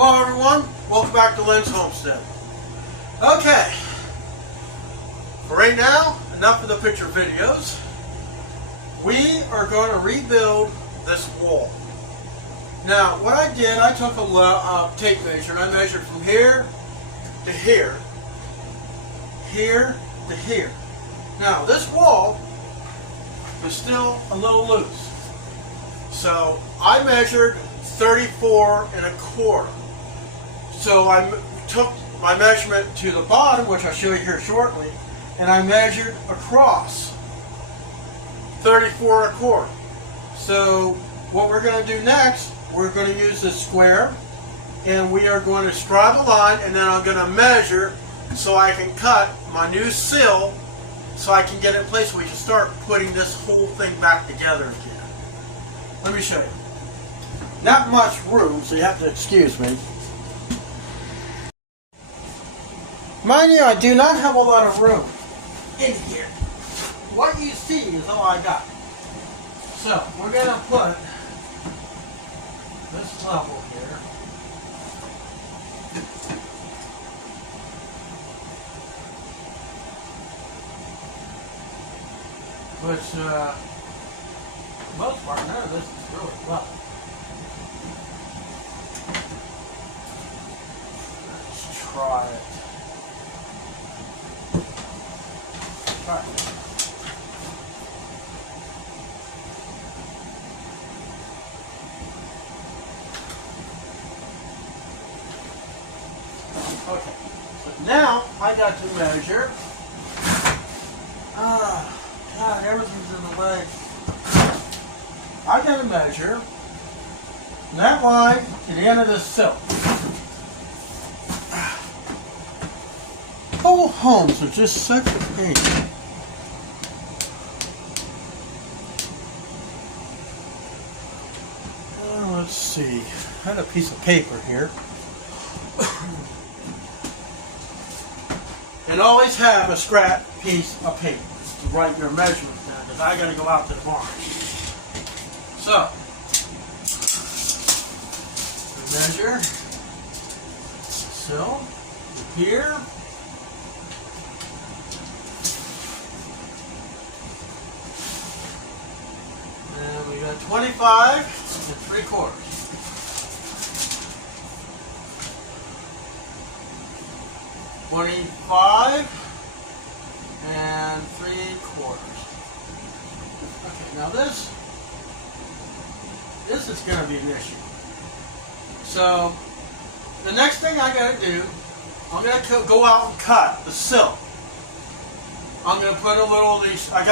Hello everyone, welcome back to Lynn's Homestead. Okay, for right now, enough of the picture videos. We are going to rebuild this wall. Now, what I did, I took a tape measure and I measured from here to here, here to here. Now, this wall is still a little loose. So, I measured 34 1/4. So I took my measurement to the bottom, which I'll show you here shortly, and I measured across 34 1/4. So what we're going to do next, we're going to use this square, and we are going to scribe a line, and then I'm going to measure so I can cut my new sill so I can get it in place so we can start putting this whole thing back together again. Let me show you. Not much room, so you have to excuse me. Mind you, I do not have a lot of room in here. What you see is all I got. So, we're going to put this level here. Which, for the most part, none of this is really level. Let's try it. Okay, so now I got to measure. God, everything's in the way. I got to measure that line to the end of this sill. Mobile homes are just such a pain. Let's see. I had a piece of paper here. And always have a scrap piece of paper to write your measurements down, because I got to go out to the barn. So, measure sill here. And we got 25 3/4. 25 3/4. Okay, now this is going to be an issue. So the next thing I got to do, I'm going to go out and cut the sill. I'm going to put a little of these. I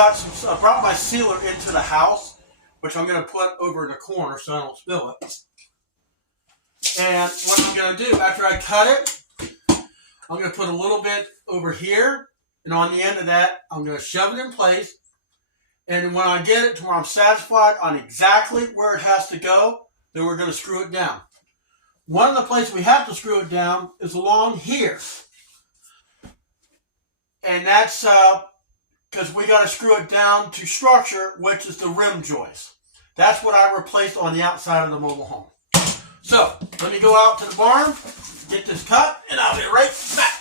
brought my sealer into the house, which I'm going to put over in the corner so I don't spill it. And what I'm going to do after I cut it, I'm going to put a little bit over here, and on the end of that, I'm going to shove it in place. And when I get it to where I'm satisfied on exactly where it has to go, then we're going to screw it down. One of the places we have to screw it down is along here. And that's because we got to screw it down to structure, which is the rim joist. That's what I replaced on the outside of the mobile home. So, let me go out to the barn, get this cut, and I'll be right back.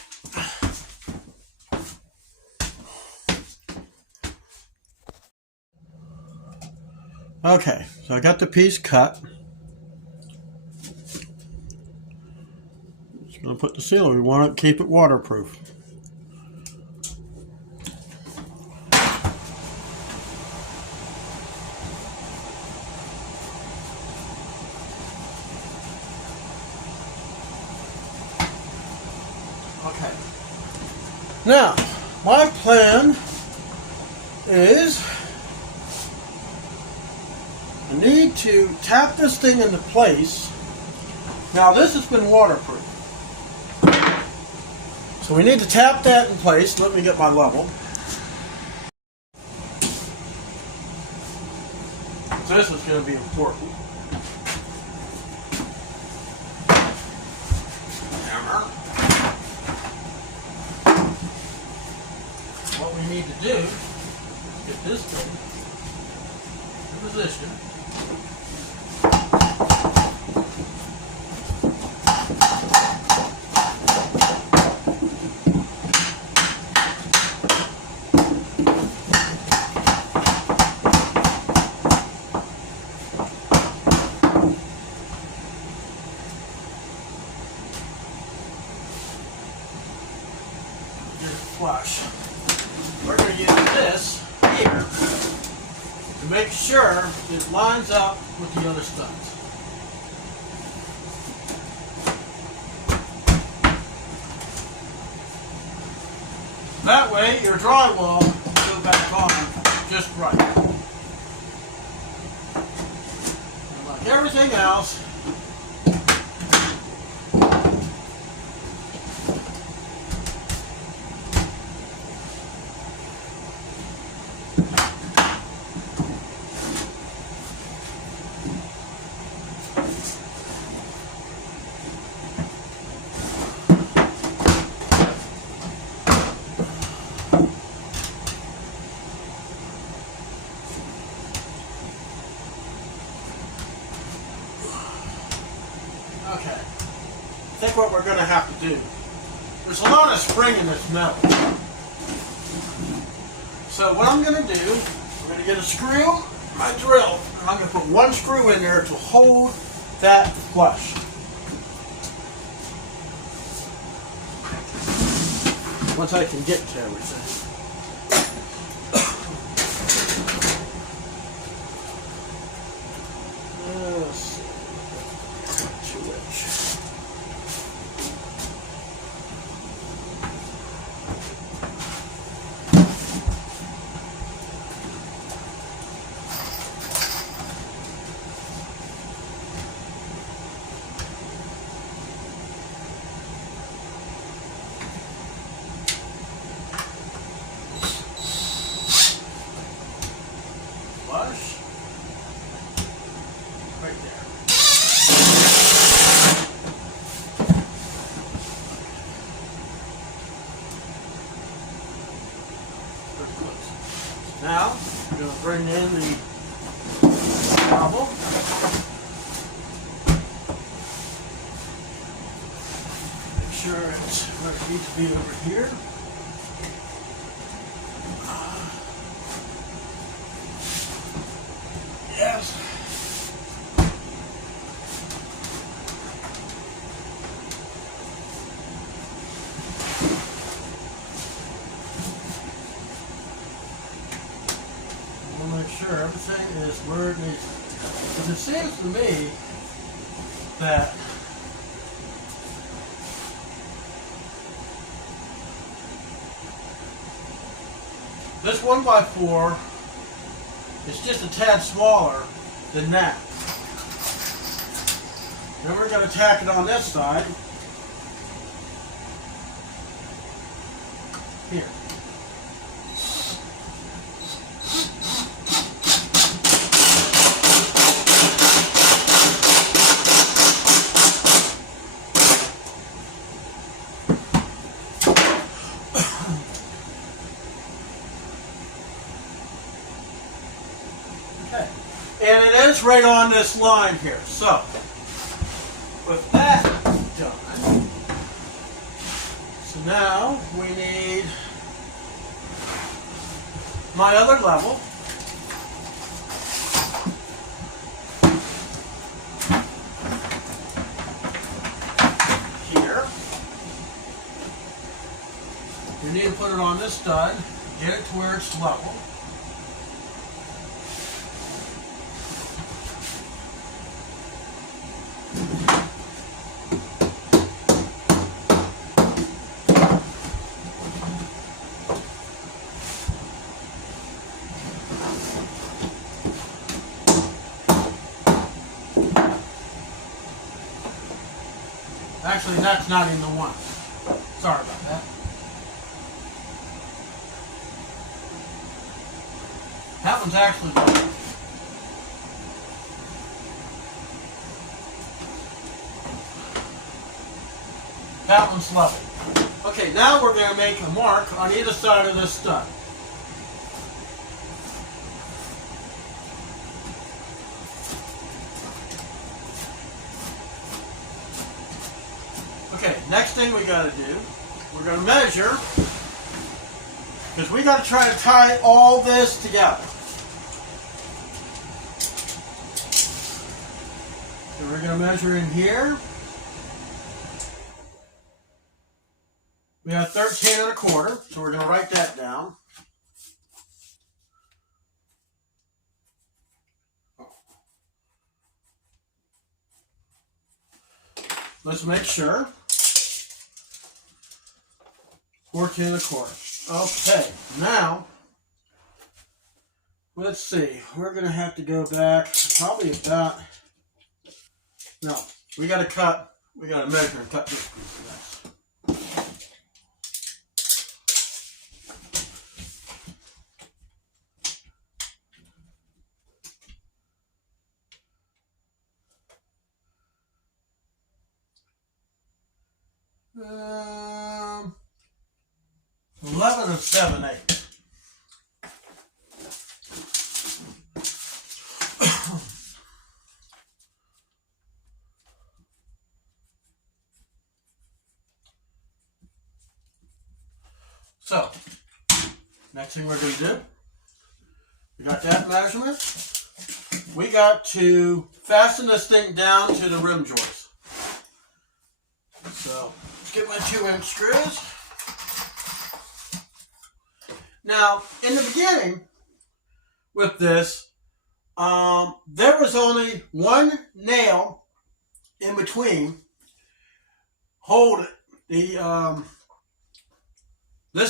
Okay, so I got the piece cut. Just going to put the sealer. We want to keep it waterproof. Okay. Now, my plan is I need to tap this thing into place. Now, this has been waterproof. So we need to tap that in place. Let me get my level. So this is going to be important. Hammer. What we need to do is get this thing in position. make sure it lines up with the other studs. That way your drywall will go back on just right. And like everything else, okay, I think what we're going to have to do, there's a lot of spring in this metal. So what I'm going to do, I'm going to get a screw, my drill, and I'm going to put one screw in there to hold that flush. Once I can get to everything. Let's see. 2-inch. Flush. Right there. Now, we're going to bring in the gobble. Make sure it's where it needs to be over here. Yes. Make sure everything is where it needs to be. Because it seems to me that this 1x4 is just a tad smaller than that. Then we're going to tack it on this side. Here. And it is right on this line here. So, with that done, so now we need my other level. Here. We need to put it on this stud, get it to where it's level. Actually, that's not in the one. Sorry about that. That one's actually one. That one's level. Okay, now we're going to make a mark on either side of this stud. Okay, next thing we got to do, we're going to measure, because we got to try to tie all this together. So we're going to measure in here. We have 13 1/4, so we're going to write that down. let's make sure. 14 1/4. Okay, now, let's see. We're going to have to go back probably about, no, we got to measure and cut this piece of this. Um, 11 7/8. So, next thing we're going to do, we got that measurement. We got to fasten this thing down to the rim joist. So, let's get my 2-inch screws. Now, in the beginning with this, there was only one nail in between hold this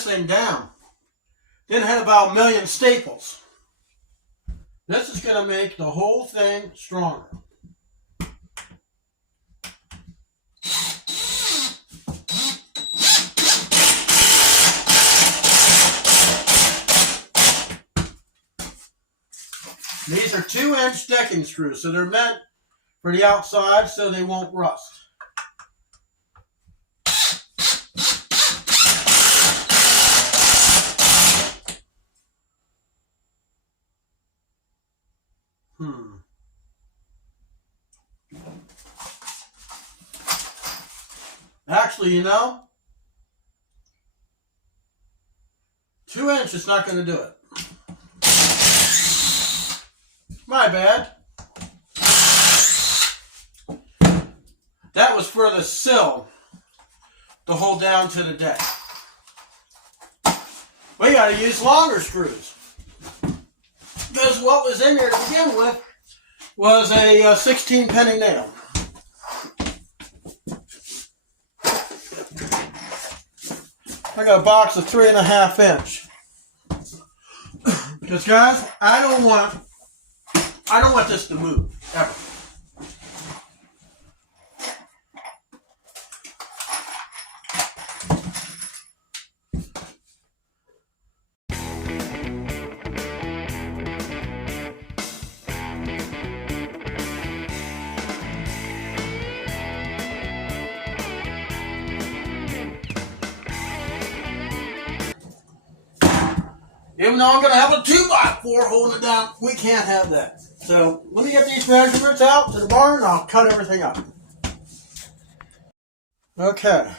thing down. Then it had about 1 million staples. This is going to make the whole thing stronger. These are 2-inch decking screws, so they're meant for the outside so they won't rust. Actually, you know, 2 inch is not going to do it. My bad. That was for the sill to hold down to the deck. We got to use longer screws. Because what was in there to begin with was a 16 penny nail. I got a box of 3.5 inch. Because guys, I don't want this to move ever. Even though I'm going to have a 2x4 holding it down, we can't have that. So let me get these measurements out to the barn and I'll cut everything up. Okay.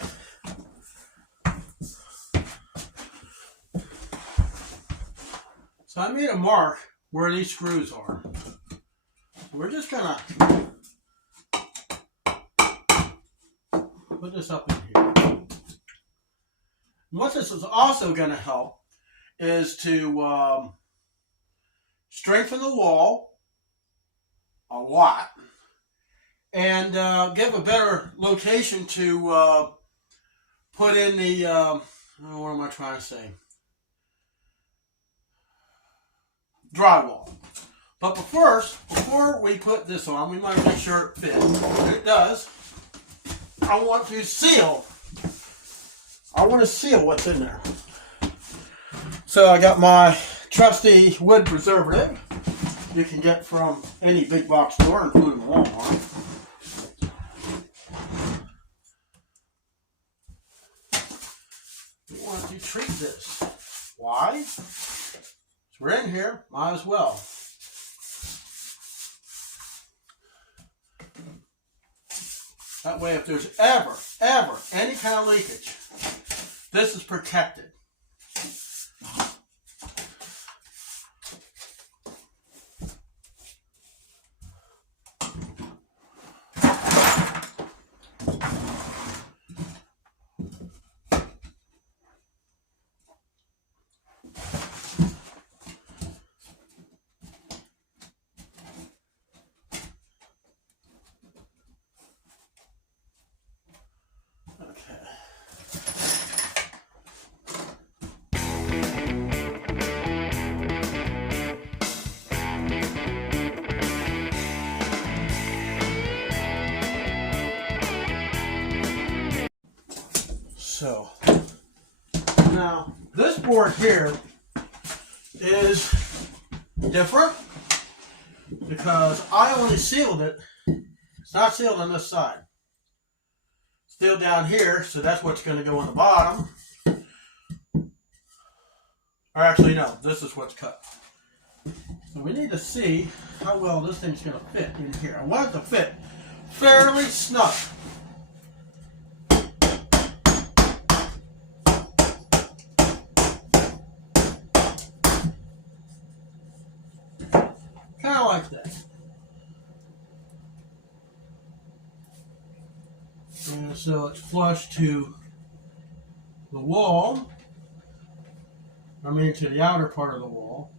So I made a mark where these screws are. We're just going to put this up in here. And what this is also going to help is to strengthen the wall a lot and give a better location to put in the, what am I trying to say? Drywall. But before we put this on, we might make sure it fits. If it does, I want to seal what's in there. So I got my trusty wood preservative you can get from any big box store, including Walmart. We want to treat this. Why? So we're in here, might as well. That way, if there's ever any kind of leakage, this is protected. So now this board here is different because I only sealed it. It's not sealed on this side. It's sealed down here, so that's what's going to go on the bottom. Or actually, no, this is what's cut. So we need to see how well this thing's going to fit in here. I want it to fit fairly snug. Kind of like that. And so it's flush to the wall. I mean to the outer part of the wall.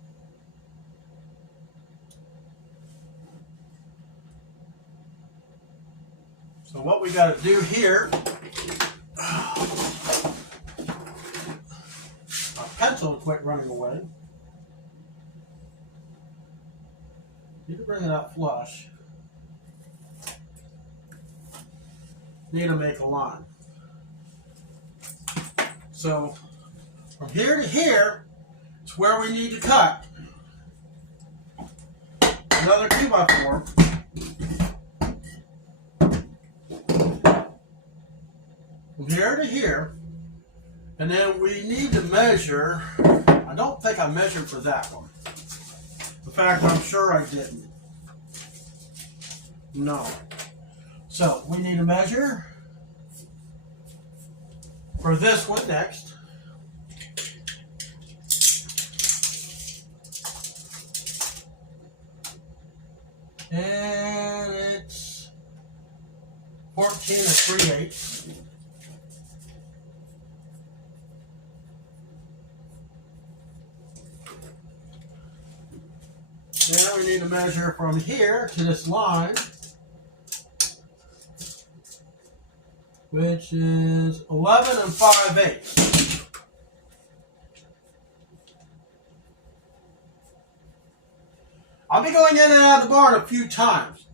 So what we got to do here, my pencil quit running away. Need to bring it out flush. Need to make a line. So from here to here, it's where we need to cut another 2x4. From here to here, and then we need to measure. I don't think I measured for that one. In fact, I'm sure I didn't. No. So we need to measure for this one next. And it's 14 3/8. Now we need to measure from here to this line, which is 11 5/8. I'll be going in and out of the barn a few times.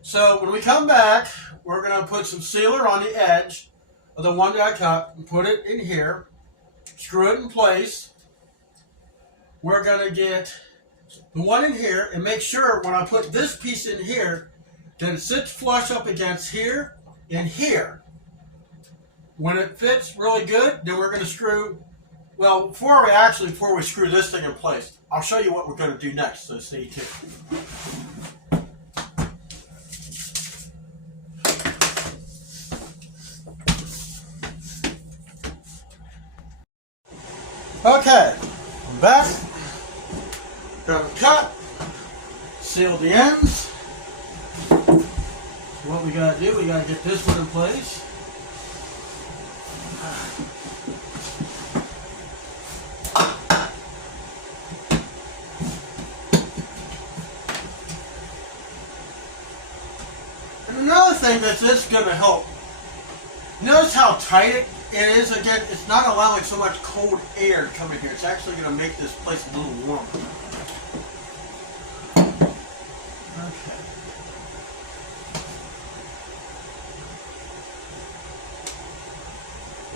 So when we come back, we're going to put some sealer on the edge of the one that I cut and put it in here, screw it in place. We're going to get the one in here and make sure when I put this piece in here that it sits flush up against here and here. When it fits really good, then we're going to screw, well, before we screw this thing in place, I'll show you what we're going to do next, so stay tuned. Okay, I'm back. Got to cut, seal the ends. What we got to do, we got to get this one in place. And another thing that this is going to help, notice how tight it is. Again, it's not allowing so much cold air to come in here. It's actually going to make this place a little warmer. Okay.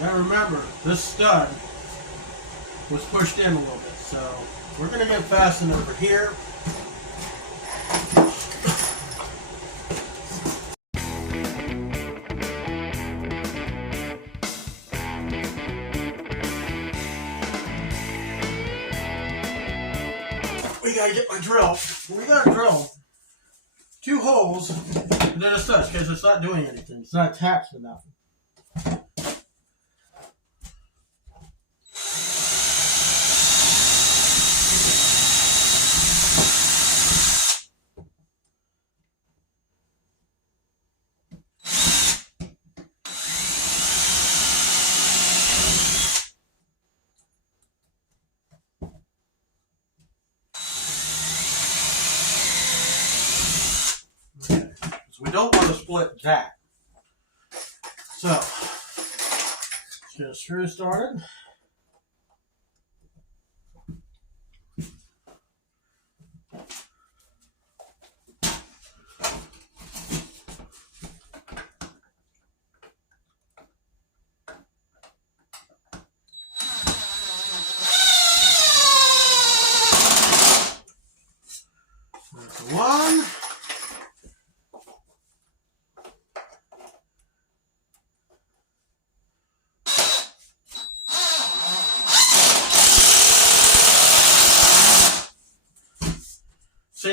Now remember, this stud was pushed in a little bit, so we're going to get fastened over here. We got to get my drill. We got to drill 2 holes into the studs because it's not doing anything. It's not attached to nothing. We don't want to split that. So, let's get a screw started.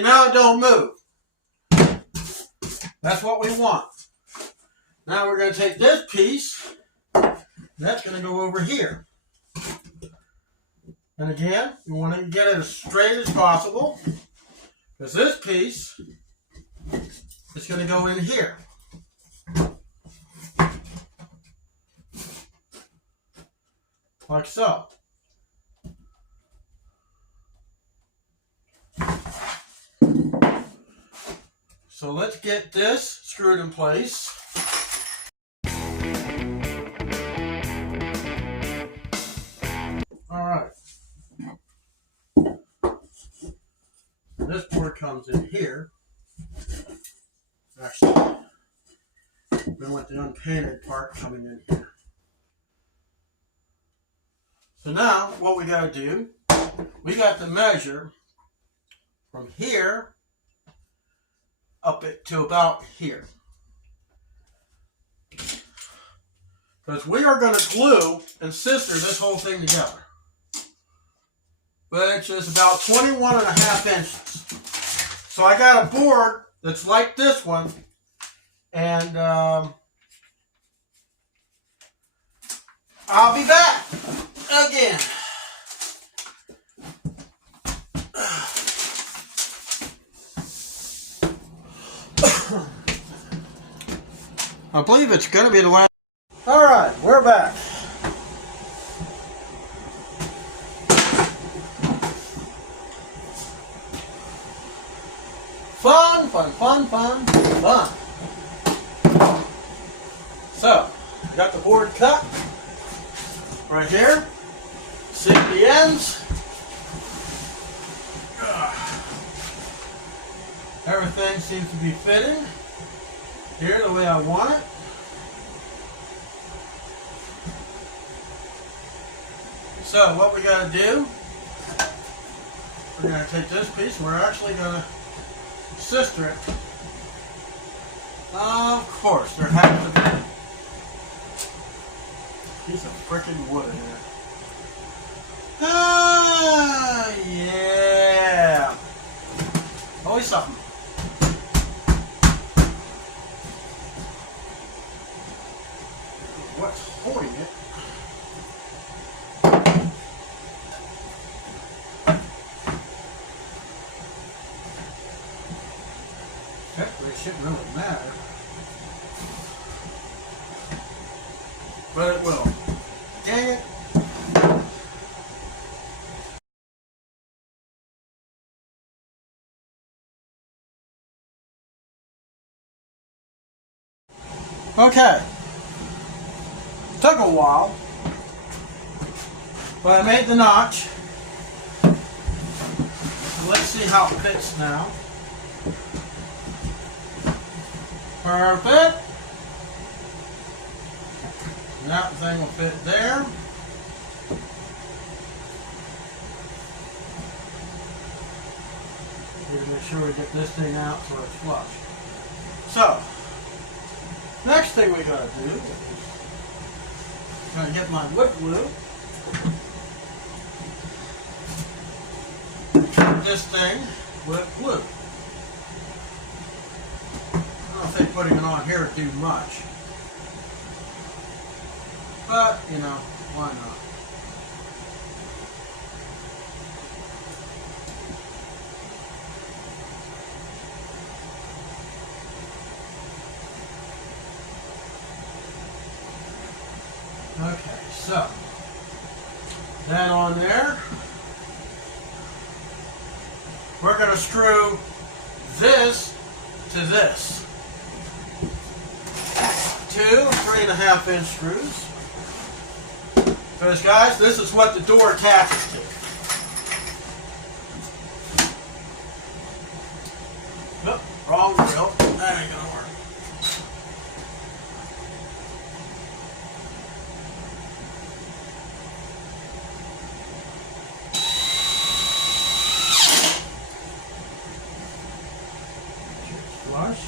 See, now it don't move. That's what we want. Now we're going to take this piece, that's going to go over here. And again, you want to get it as straight as possible, because this piece is going to go in here. Like so. So let's get this screwed in place. All right. This board comes in here. Actually, we want the unpainted part coming in here. So now what we got to do, we got to measure from here up it to about here. Because we are going to glue and sister this whole thing together. Which is about 21.5 inches. So I got a board that's like this one, and I'll be back again. I believe it's going to be the last. All right, we're back. Fun, fun, fun, fun, fun. So, I got the board cut right here. See the ends. Everything seems to be fitting here the way I want it. So what we got to do, we're going to take this piece and we're actually going to sister it. Of course, there has to be a piece of freaking wood in here. Ah, yeah. Always something. What's holding it? Technically, it shouldn't really matter, but it will. Dang it. Okay. Took a while, but I made the notch. Let's see how it fits now. Perfect. And that thing will fit there. Need to make sure we get this thing out so it's flush. So, next thing we gotta do is try to get my wood glue. This thing with glue. I don't think putting it on here would do much. But, you know, why not? Okay, so that on there. We're going to screw this to this. 2 3.5 inch screws. Because guys, this is what the door attaches to. Nope, wrong drill. That ain't gonna work. Flush.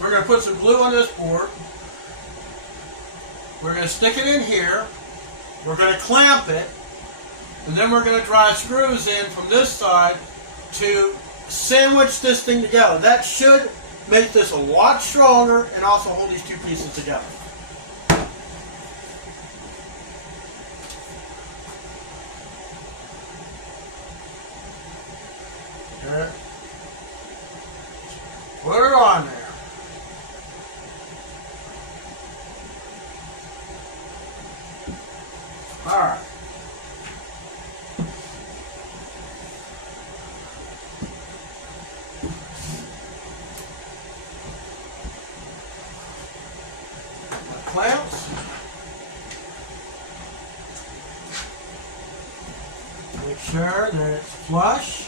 We're going to put some glue on this board. We're going to stick it in here. We're going to clamp it. And then we're going to drive screws in from this side to sandwich this thing together. That should make this a lot stronger and also hold these two pieces together. There. Put it on there. All right. The clamps. Make sure that it's flush.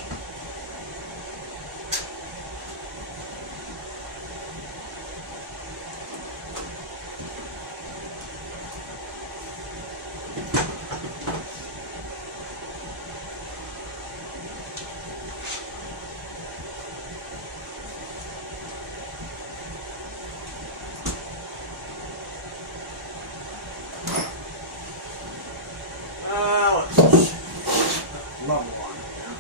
Let's level on it here.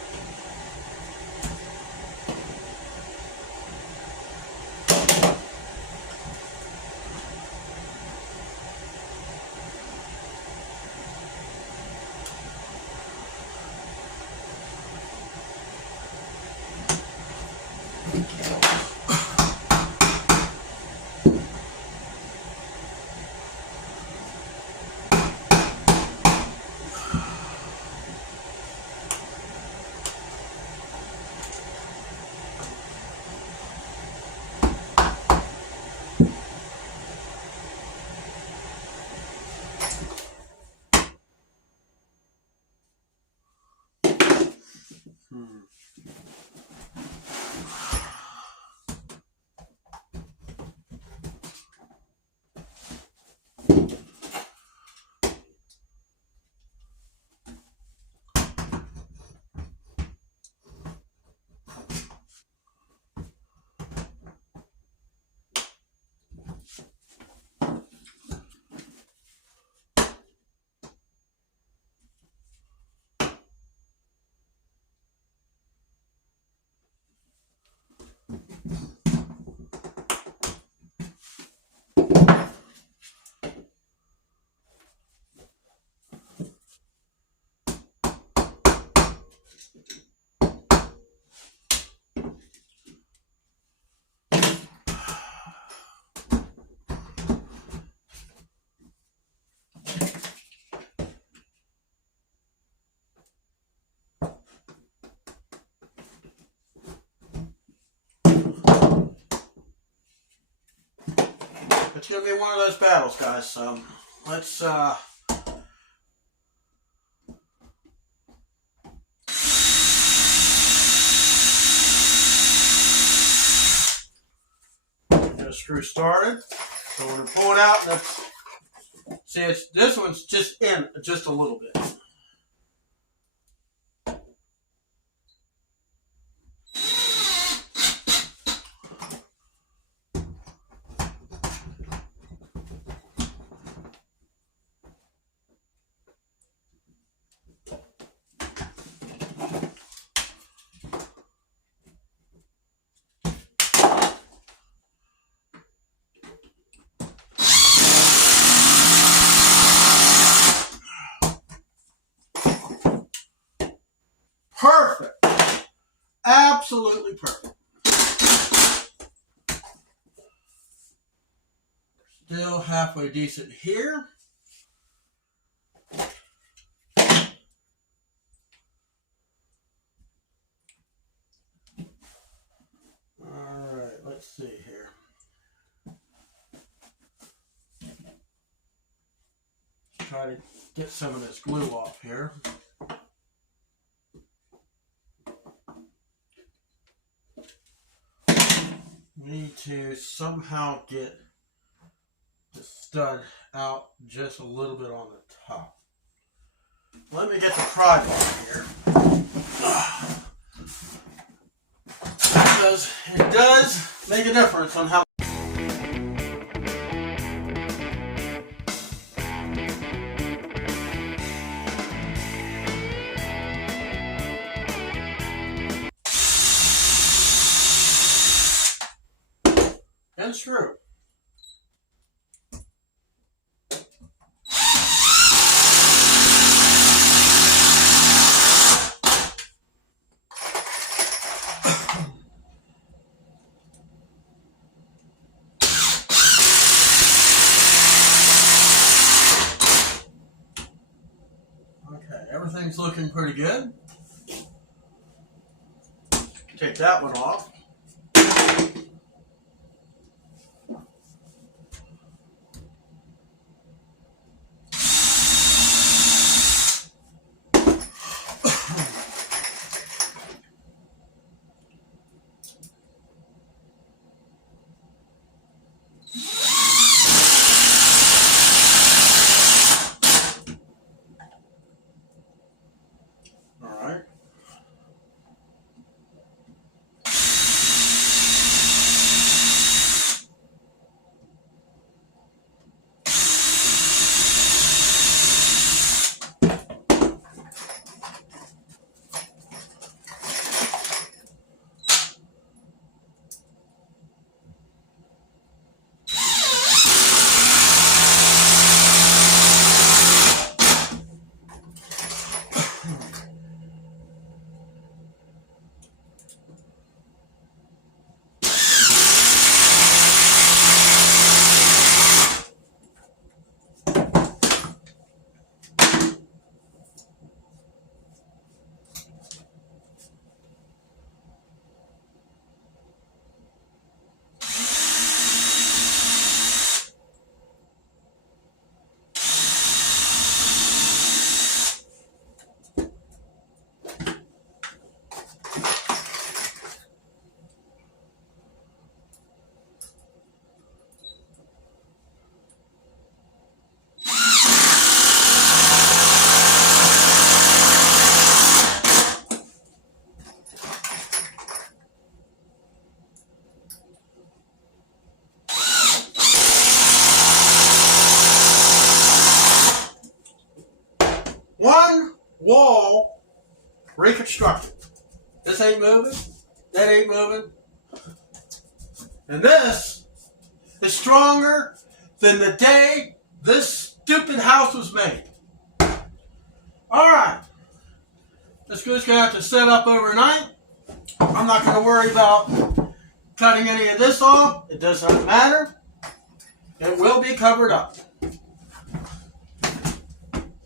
It's going to be one of those battles, guys, so let's get a screw started. So we're going to pull it out. And see, this one's just in just a little bit. Perfect. Absolutely perfect. Still halfway decent here. All right, let's see here. Let's try to get some of this glue off here. We need to somehow get the stud out just a little bit on the top. Let me get the pry bar here. Because it does make a difference on how and screw. Okay, everything's looking pretty good. Take that one off. All right. One wall reconstructed. This ain't moving. That ain't moving. And this is stronger than the day this stupid house was made. Alright. This goose gonna have to set up overnight. I'm not gonna worry about cutting any of this off. It does not matter. It will be covered up.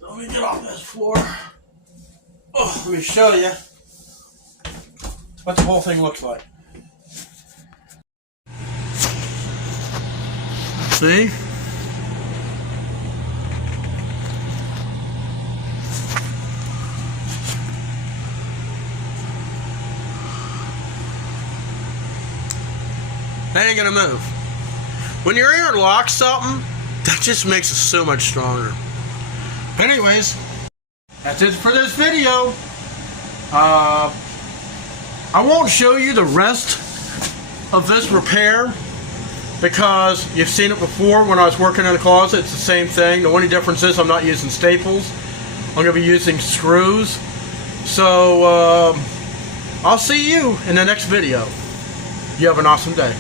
Let me get off this floor. Oh, let me show you what the whole thing looks like. See? That ain't gonna move. When your air locks something, that just makes it so much stronger. But anyways, that's it for this video. I won't show you the rest of this repair because you've seen it before when I was working in the closet. It's the same thing. The only difference is I'm not using staples. I'm going to be using screws. So I'll see you in the next video. You have an awesome day.